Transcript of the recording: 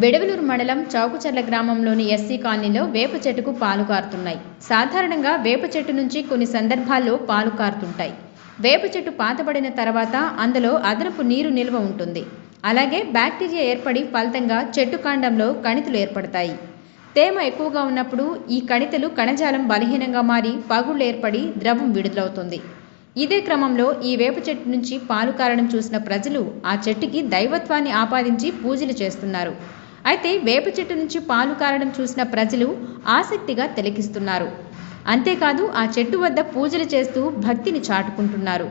విడవలూరు మండలం చౌకచర్ల గ్రామంలోని ఎస్సీ కాలనీలో వేప చెట్టుకు పాలు కారుతున్నాయి. సాధారణంగా వేప చెట్టు నుంచి కొన్ని సందర్భాల్లో పాలు కారుతుంటాయి. వేప చెట్టు పాతబడిన తర్వాత అందులో అదనపు నీరు నిల్వ ఉంటుంది. అలాగే బ్యాక్టీరియా ఏర్పడి ఫలితంగా చెట్టు కాండంలో కణితులు ఏర్పడతాయి. తేమ ఎక్కువగా ఉన్నప్పుడు ఈ కణితులు కణజాలం బలహీనంగా మారి పగుళ్లు ఏర్పడి ద్రవం విడుదలవుతుంది. ఇదే క్రమంలో ఈ వేప చెట్టు నుంచి పాలు కారడం చూసిన ప్రజలు ఆ చెట్టుకి దైవత్వాన్ని ఆపాదించి పూజలు చేస్తున్నారు. అయితే వేప చెట్టు నుంచి పాలు కారడం చూసిన ప్రజలు ఆసక్తిగా తిలకిస్తున్నారు. అంతేకాదు ఆ చెట్టు వద్ద పూజలు చేస్తూ భక్తిని చాటుకుంటున్నారు.